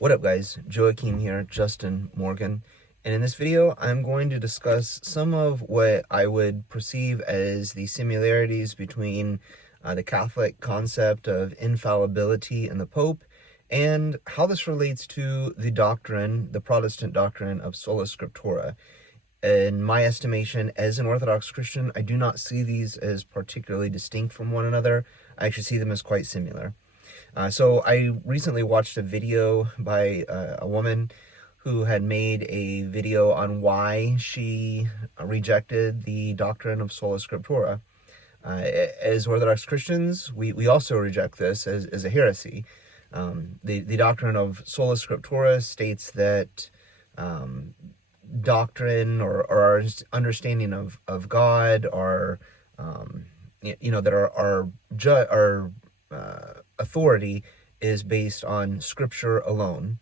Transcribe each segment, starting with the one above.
What up, guys? Joaquin here, Justin Morgan, and in this video I'm going to discuss some of what I would perceive as the similarities between the Catholic concept of infallibility and the Pope, and how this relates to the Protestant doctrine of Sola Scriptura. In my estimation, as an Orthodox Christian, I do not see these as particularly distinct from one another. I actually see them as quite similar. So I recently watched a video by a woman who had made a video on why she rejected the doctrine of Sola Scriptura. As Orthodox Christians, we also reject this as a heresy. The doctrine of Sola Scriptura states that doctrine or our understanding of God, our that our authority is based on Scripture alone.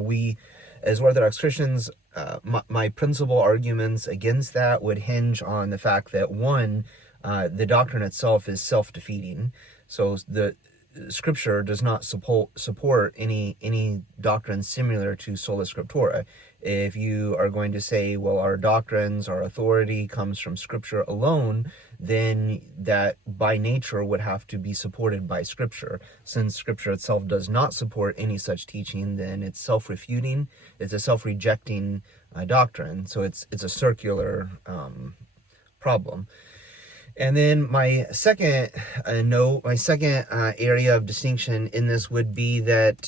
We, as Orthodox Christians, my principal arguments against that would hinge on the fact that, one, the doctrine itself is self-defeating. So the Scripture does not support any doctrine similar to Sola Scriptura. If you are going to say, well, our doctrines, our authority comes from Scripture alone, then that by nature would have to be supported by Scripture. Since Scripture itself does not support any such teaching, then it's self-refuting, it's a self-rejecting doctrine. So it's a circular problem. And then my second area of distinction in this would be that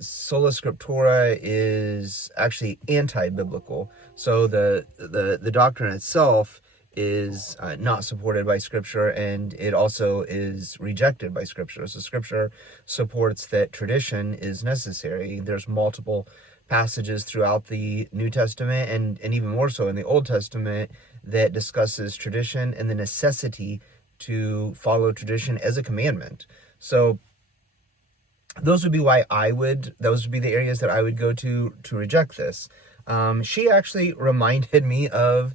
Sola Scriptura is actually anti-biblical. So the doctrine itself is not supported by Scripture, and it also is rejected by Scripture. So Scripture supports that tradition is necessary. There's multiple passages throughout the New Testament and even more so in the Old Testament that discusses tradition and the necessity to follow tradition as a commandment. So those would be the areas that I would go to reject this. She actually reminded me of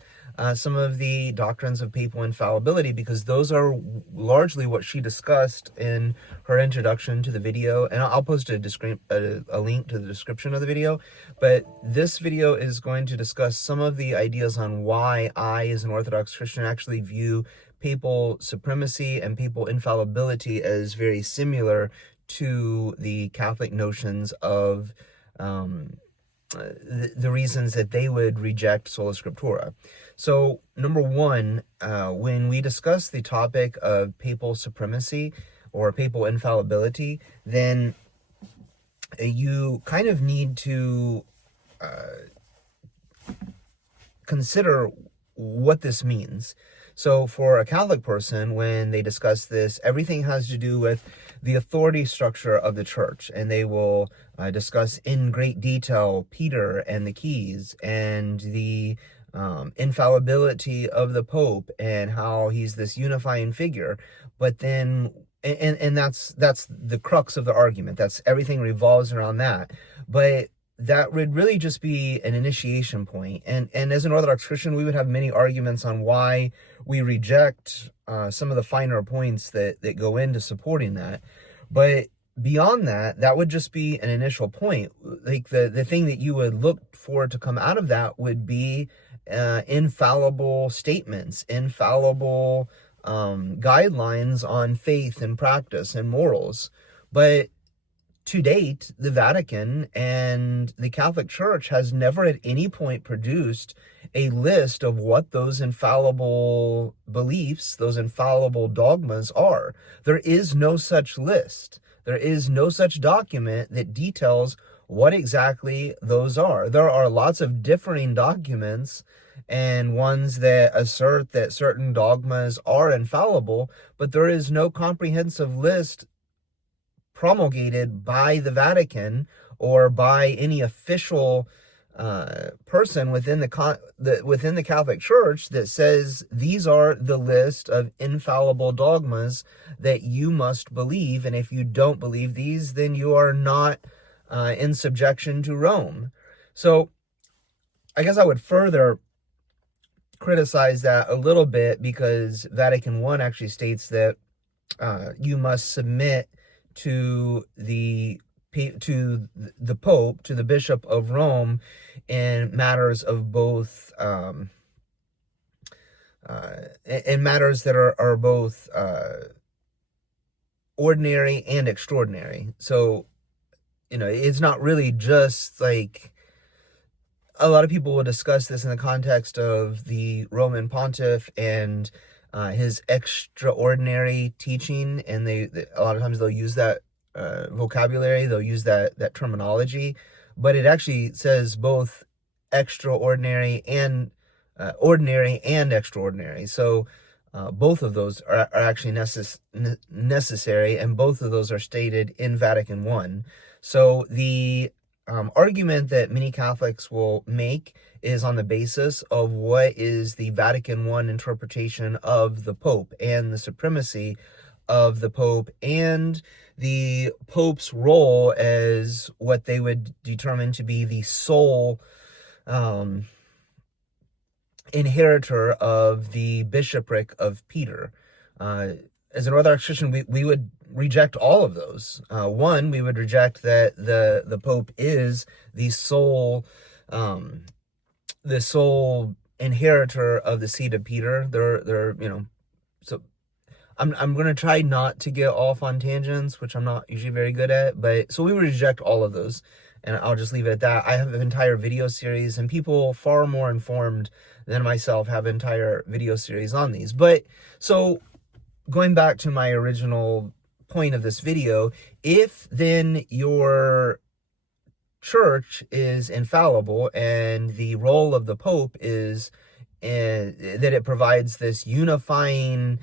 some of the doctrines of papal infallibility, because those are largely what she discussed in her introduction to the video, and I'll post a link to the description of the video. But this video is going to discuss some of the ideas on why I, as an Orthodox Christian, actually view papal supremacy and papal infallibility as very similar to the Catholic notions of the reasons that they would reject Sola Scriptura. So, number one, when we discuss the topic of papal supremacy or papal infallibility, then you kind of need to consider what this means. So for a Catholic person, when they discuss this, everything has to do with the authority structure of the church, and they will discuss in great detail Peter and the keys and the infallibility of the Pope and how he's this unifying figure. But then, and that's the crux of the argument. That's everything revolves around that. But that would really just be an initiation point. And as an Orthodox Christian, we would have many arguments on why we reject some of the finer points that go into supporting that. But beyond that, that would just be an initial point. Like the thing that you would look for to come out of that would be infallible statements, infallible guidelines on faith and practice and morals. But to date, the Vatican and the Catholic Church has never at any point produced a list of what those infallible beliefs, those infallible dogmas are. There is no such list. There is no such document that details what exactly those are. There are lots of differing documents and ones that assert that certain dogmas are infallible, but there is no comprehensive list promulgated by the Vatican or by any official person within the Catholic Church that says these are the list of infallible dogmas that you must believe, and if you don't believe these, then you are not in subjection to Rome. So I guess I would further criticize that a little bit, because Vatican I actually states that you must submit to the the Pope, to the Bishop of Rome, in matters of both in matters that are both ordinary and extraordinary. So, it's not really just like, a lot of people will discuss this in the context of the Roman pontiff and his extraordinary teaching, and a lot of times they'll use that vocabulary, they'll use that terminology, but it actually says both extraordinary and ordinary and extraordinary. So both of those are actually necessary, and both of those are stated in Vatican I. So the argument that many Catholics will make is on the basis of what is the Vatican I interpretation of the Pope and the supremacy of the Pope and the Pope's role as what they would determine to be the sole inheritor of the bishopric of Peter. As an Orthodox Christian, we would reject all of those. One, we would reject that the Pope is the sole inheritor of the seat of Peter. They're so I'm gonna try not to get off on tangents, which I'm not usually very good at, but so we would reject all of those, and I'll just leave it at that. I have an entire video series, and people far more informed than myself have entire video series on these. But so going back to my original point of this video, if then your church is infallible and the role of the Pope is that it provides this unifying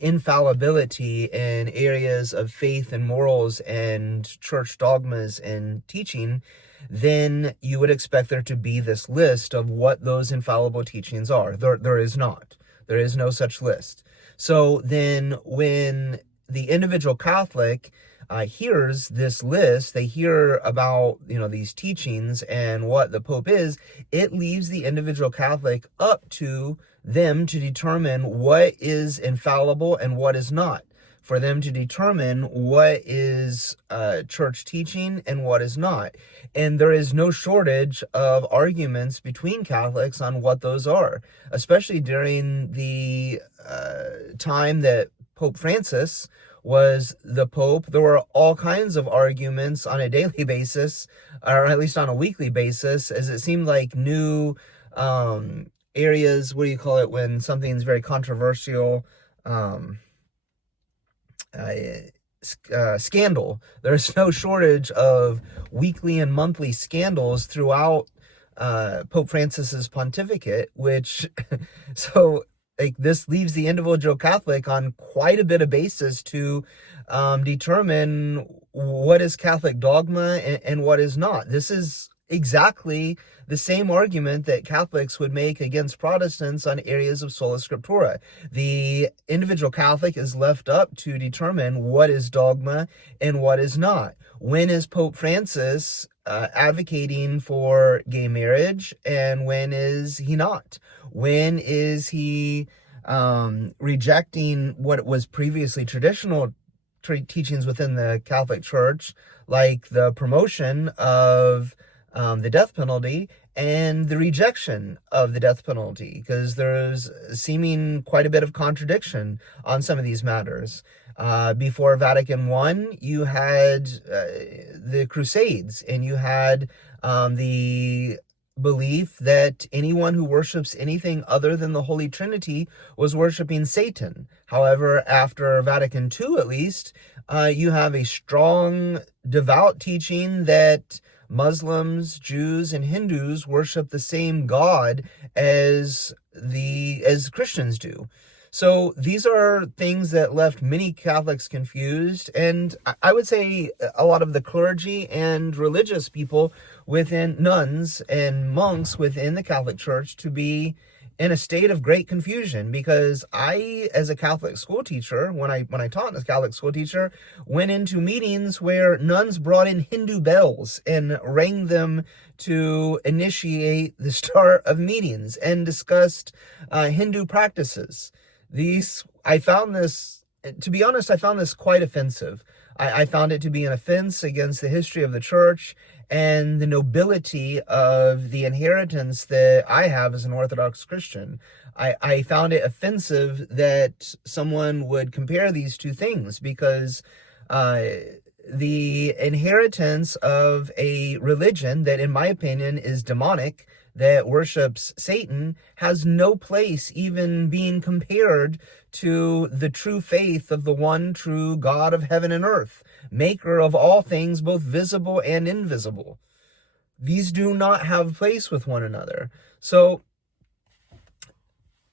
infallibility in areas of faith and morals and church dogmas and teaching, then you would expect there to be this list of what those infallible teachings are. There is not. There is no such list. So then when the individual Catholic hears this list, they hear about, these teachings and what the Pope is, it leaves the individual Catholic up to them to determine what is infallible and what is not, for them to determine what is church teaching and what is not. And there is no shortage of arguments between Catholics on what those are, especially during the time that Pope Francis was the Pope. There were all kinds of arguments on a daily basis, or at least on a weekly basis, as it seemed like new areas, what do you call it, when something's very controversial, scandal. There's no shortage of weekly and monthly scandals throughout Pope Francis's pontificate, which, so like this leaves the individual Catholic on quite a bit of basis to determine what is Catholic dogma and what is not. This is exactly the same argument that Catholics would make against Protestants on areas of Sola Scriptura. The individual Catholic is left up to determine what is dogma and what is not. When is Pope Francis advocating for gay marriage, and when is he not? When is he rejecting what was previously traditional teachings within the Catholic Church, like the promotion of the death penalty and the rejection of the death penalty? Because there's seeming quite a bit of contradiction on some of these matters. Before Vatican I, you had the Crusades, and you had the belief that anyone who worships anything other than the Holy Trinity was worshiping Satan. However, after Vatican II, at least, you have a strong, devout teaching that Muslims, Jews, and Hindus worship the same God as Christians do. So these are things that left many Catholics confused, and I would say a lot of the clergy and religious people within, nuns and monks within the Catholic Church, to be in a state of great confusion, because I, as a Catholic school teacher, when I taught as a Catholic school teacher, went into meetings where nuns brought in Hindu bells and rang them to initiate the start of meetings and discussed Hindu practices. To be honest, I found this quite offensive. I found it to be an offense against the history of the church and the nobility of the inheritance that I have as an Orthodox Christian. I found it offensive that someone would compare these two things, because the inheritance of a religion that, in my opinion, is demonic, that worships Satan, has no place even being compared to the true faith of the one true God of heaven and earth, maker of all things, both visible and invisible. These do not have place with one another. So,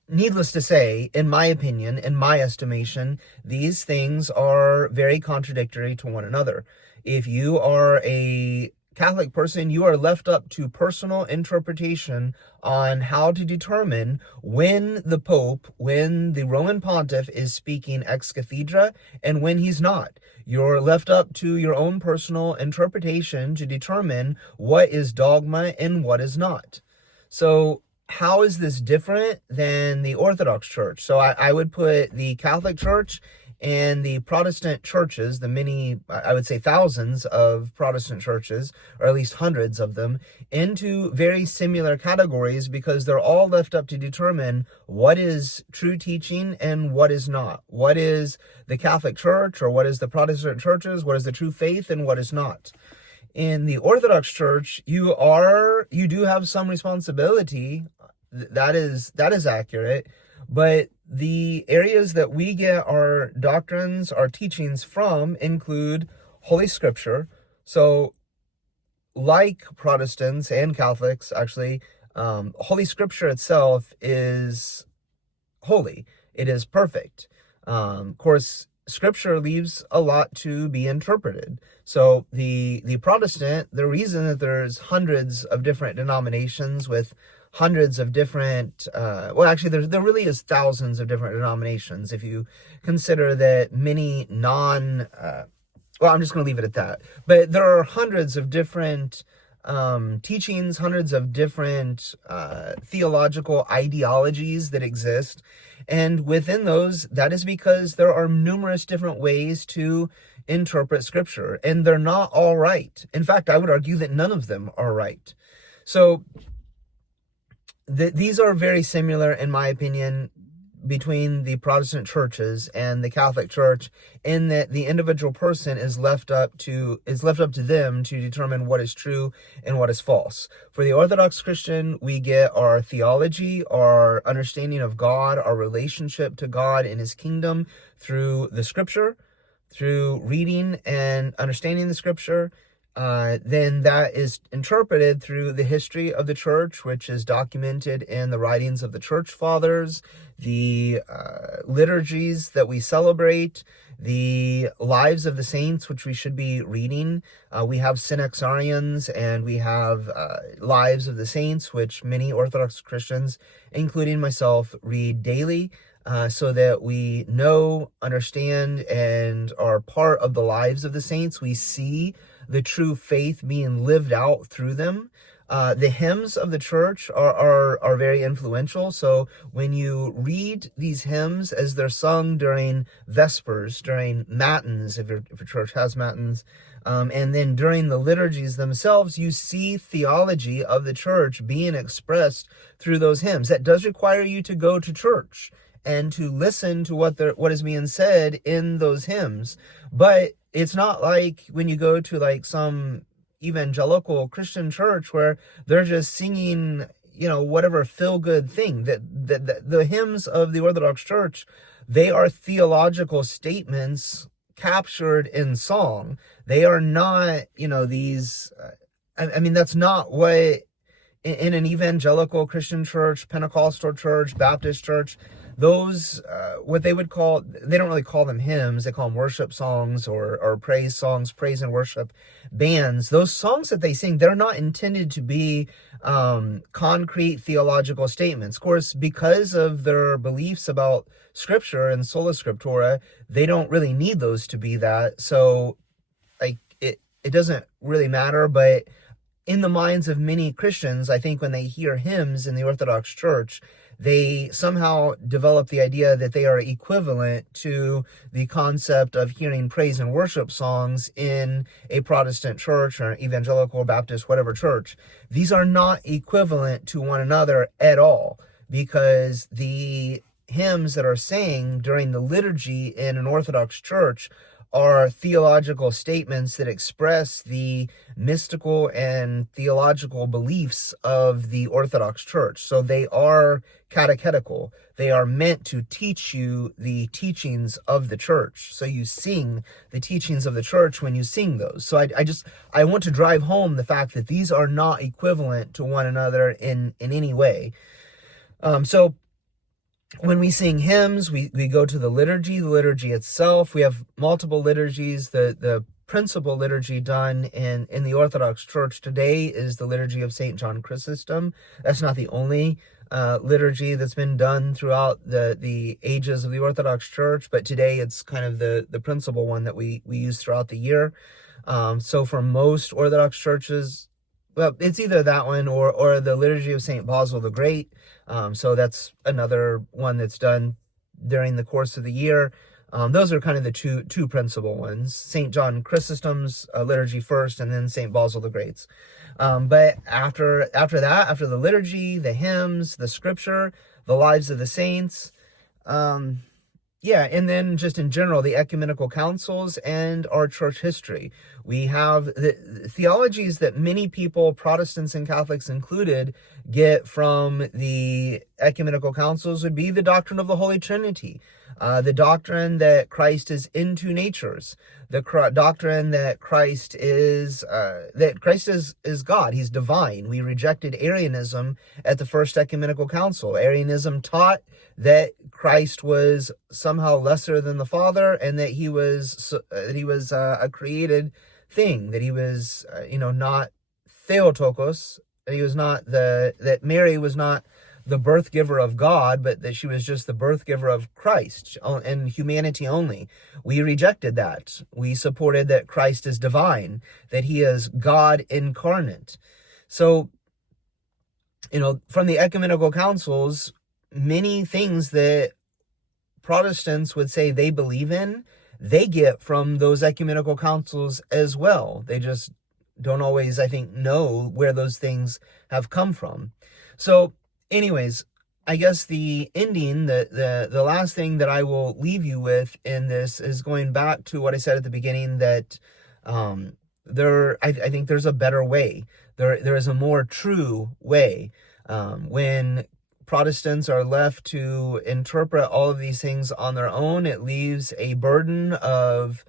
needless to say, in my opinion, in my estimation, these things are very contradictory to one another. If you are a Catholic person, you are left up to personal interpretation on how to determine when the Pope, when the Roman Pontiff is speaking ex cathedra and when he's not. You're left up to your own personal interpretation to determine what is dogma and what is not. So, how is this different than the Orthodox Church? So I would put the Catholic Church and the Protestant churches, the many, I would say thousands of Protestant churches, or at least hundreds of them, into very similar categories, because they're all left up to determine what is true teaching and what is not. What is the Catholic Church, or what is the Protestant churches? What is the true faith and what is not? In the Orthodox Church, you do have some responsibility. That is accurate. But the areas that we get our doctrines, our teachings from, include Holy Scripture. So, like Protestants and Catholics, actually, Holy Scripture itself is holy. It is perfect. Of course, Scripture leaves a lot to be interpreted. So the Protestant, the reason that there's hundreds of different denominations with hundreds of different, well, actually, there really is thousands of different denominations, if you consider that many well, I'm just going to leave it at that. But there are hundreds of different teachings, hundreds of different theological ideologies that exist. And within those, that is because there are numerous different ways to interpret Scripture, and they're not all right. In fact, I would argue that none of them are right. So these are very similar, in my opinion, between the Protestant churches and the Catholic Church, in that the individual person is left up to them to determine what is true and what is false. For the Orthodox Christian, we get our theology, our understanding of God, our relationship to God and His kingdom through the Scripture, through reading and understanding the Scripture. Then that is interpreted through the history of the church, which is documented in the writings of the church fathers, the liturgies that we celebrate, the lives of the saints, which we should be reading. We have Synaxarions, and we have lives of the saints, which many Orthodox Christians, including myself, read daily, so that we know, understand, and are part of the lives of the saints. We see the true faith being lived out through them. The hymns of the church are very influential. So when you read these hymns as they're sung during Vespers, during Matins, if your church has Matins, and then during the liturgies themselves, you see theology of the church being expressed through those hymns. That does require you to go to church and to listen to what is being said in those hymns. But it's not like when you go to like some evangelical Christian church where they're just singing, whatever feel-good thing. That the hymns of the Orthodox Church, they are theological statements captured in song. They are not, these. I mean, that's not what in an evangelical Christian church, Pentecostal church, Baptist church, those, what they would call, they don't really call them hymns, they call them worship songs or praise songs, praise and worship bands. Those songs that they sing, they're not intended to be concrete theological statements. Of course, because of their beliefs about Scripture and Sola Scriptura, they don't really need those to be that. So, like, it doesn't really matter, but in the minds of many Christians, I think when they hear hymns in the Orthodox Church, they somehow develop the idea that they are equivalent to the concept of hearing praise and worship songs in a Protestant church or evangelical Baptist, whatever church. These are not equivalent to one another at all, because the hymns that are sang during the liturgy in an Orthodox church are theological statements that express the mystical and theological beliefs of the Orthodox Church. So they are catechetical. They are meant to teach you the teachings of the church. So you sing the teachings of the church when you sing those. So I want to drive home the fact that these are not equivalent to one another in any way. So when we sing hymns, we go to the liturgy itself. We have multiple liturgies. The principal liturgy done in the Orthodox Church today is the liturgy of St. John Chrysostom. That's not the only liturgy that's been done throughout the ages of the Orthodox Church, but today it's kind of the principal one that we use throughout the year. So for most Orthodox churches, well, it's either that one or the liturgy of St. Basil the Great. So that's another one that's done during the course of the year. Those are kind of the two principal ones. St. John Chrysostom's liturgy first, and then St. Basil the Great's. But after that, after the liturgy, the hymns, the scripture, the lives of the saints, yeah, and then just in general, the ecumenical councils and our church history. We have the theologies that many people, Protestants and Catholics included, get from the ecumenical councils would be the doctrine of the Holy Trinity, the doctrine that Christ is in two natures, the doctrine that Christ is God, he's divine. We rejected Arianism at the First Ecumenical Council. Arianism taught that Christ was somehow lesser than the Father, and that he was a created thing, that he was not Theotokos, that he was not that Mary was not the birth giver of God, but that she was just the birth giver of Christ and humanity only. We rejected that. We supported that Christ is divine, that he is God incarnate. So, from the ecumenical councils, many things that Protestants would say they believe in, they get from those ecumenical councils as well. They just don't always, I think, know where those things have come from. So anyways, I guess the ending, the last thing that I will leave you with in this is going back to what I said at the beginning, that I think there's a better way. There is a more true way. When Protestants are left to interpret all of these things on their own, it leaves a burden of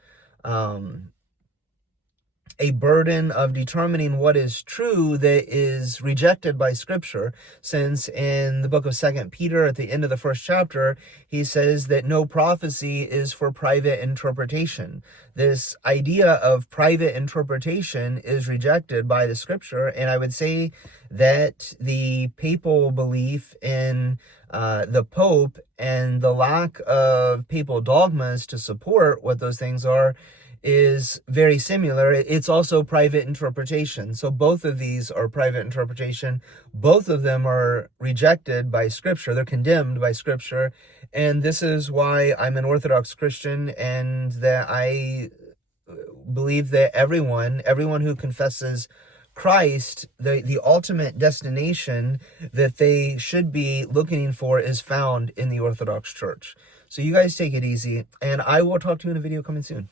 determining what is true that is rejected by Scripture, since in the book of 2 Peter, at the end of the first chapter, he says that no prophecy is for private interpretation. This idea of private interpretation is rejected by the Scripture, and I would say that the papal belief in the Pope and the lack of papal dogmas to support what those things are is very similar. It's also private interpretation. So both of these are private interpretation. Both of them are rejected by Scripture. They're condemned by Scripture. And this is why I'm an Orthodox Christian, and that I believe that everyone who confesses Christ, the ultimate destination that they should be looking for is found in the Orthodox Church. So you guys take it easy, and I will talk to you in a video coming soon.